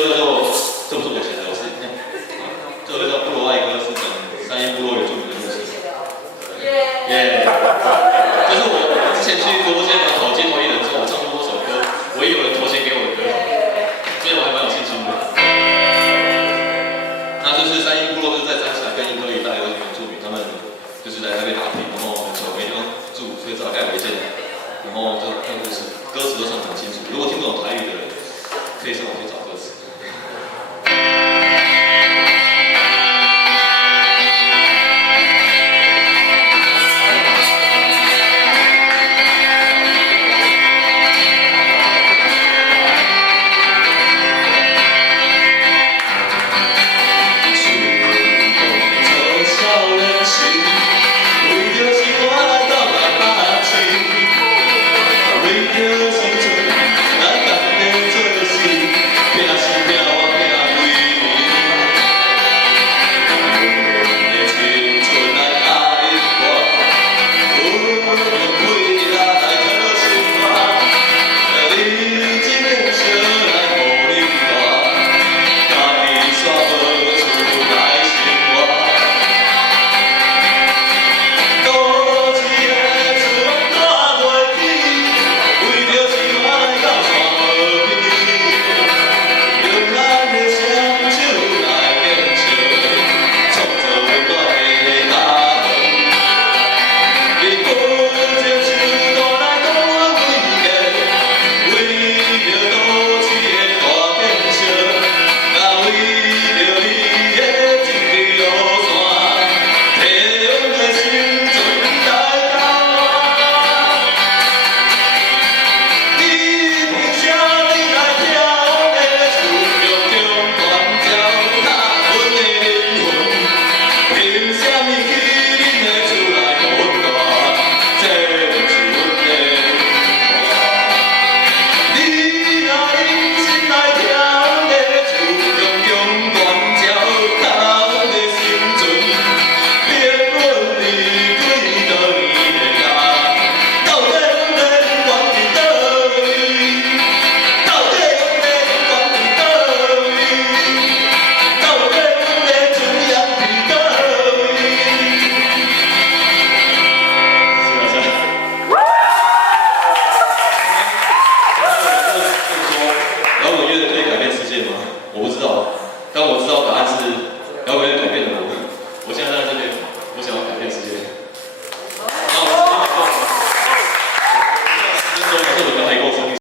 歌叫做，这不是我写的，我是这首歌叫《部落爱歌》，是讲三一部落原住民的故事。耶！就是我之前去直播间考街头艺人之后，我唱这么多首歌，唯一有人投钱给我的歌，所以我还蛮有信心的。那就是三一部落就是在三峡跟英科一带有原住民，他们就是来那边打拼，然后很穷，没地方住，所以只好盖违建。然后就看故事，歌词都唱得很清楚。如果听不懂台语的人，可以上网去找歌词。为着